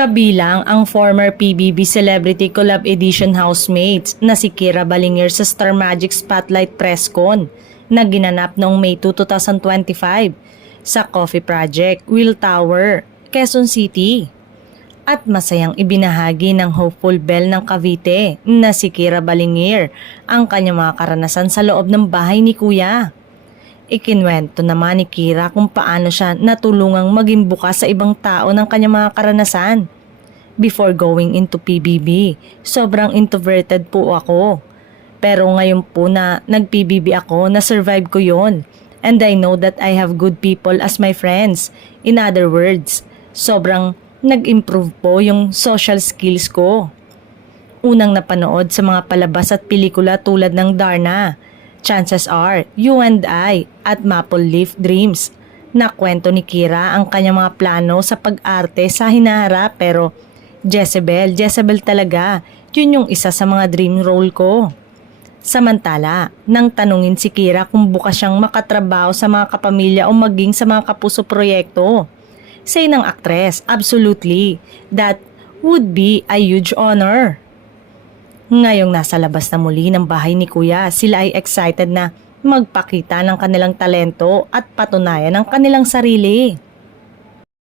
Kabilang ang former PBB Celebrity Collab Edition housemates na si Kira Ballinger sa Star Magic Spotlight Presscon na ginanap noong May 2, 2025 sa Coffee Project, Will Tower, Quezon City. At masayang ibinahagi ng hopeful Belle ng Cavite na si Kira Ballinger ang kanyang mga karanasan sa loob ng bahay ni Kuya. Ikinwento naman ni Kira kung paano siya natulungang maging bukas sa ibang tao ng kanyang mga karanasan. Before going into PBB, sobrang introverted po ako. Pero ngayon po na nag-PBB ako, na-survive ko yon. And I know that I have good people as my friends. In other words, sobrang nag-improve po yung social skills ko. Unang napanood sa mga palabas at pelikula tulad ng Darna, Chances Are, You and I, at Maple Leaf Dreams. Nakwento ni Kira ang kanyang mga plano sa pag-arte sa hinaharap pero Jezebel talaga, yun yung isa sa mga dream role ko. Samantala, nang tanungin si Kira kung bukas siyang makatrabaho sa mga kapamilya o maging sa mga kapuso proyekto, say ng aktres, absolutely, that would be a huge honor. Ngayong nasa labas na muli ng bahay ni Kuya, sila ay excited na magpakita ng kanilang talento at patunayan ang kanilang sarili.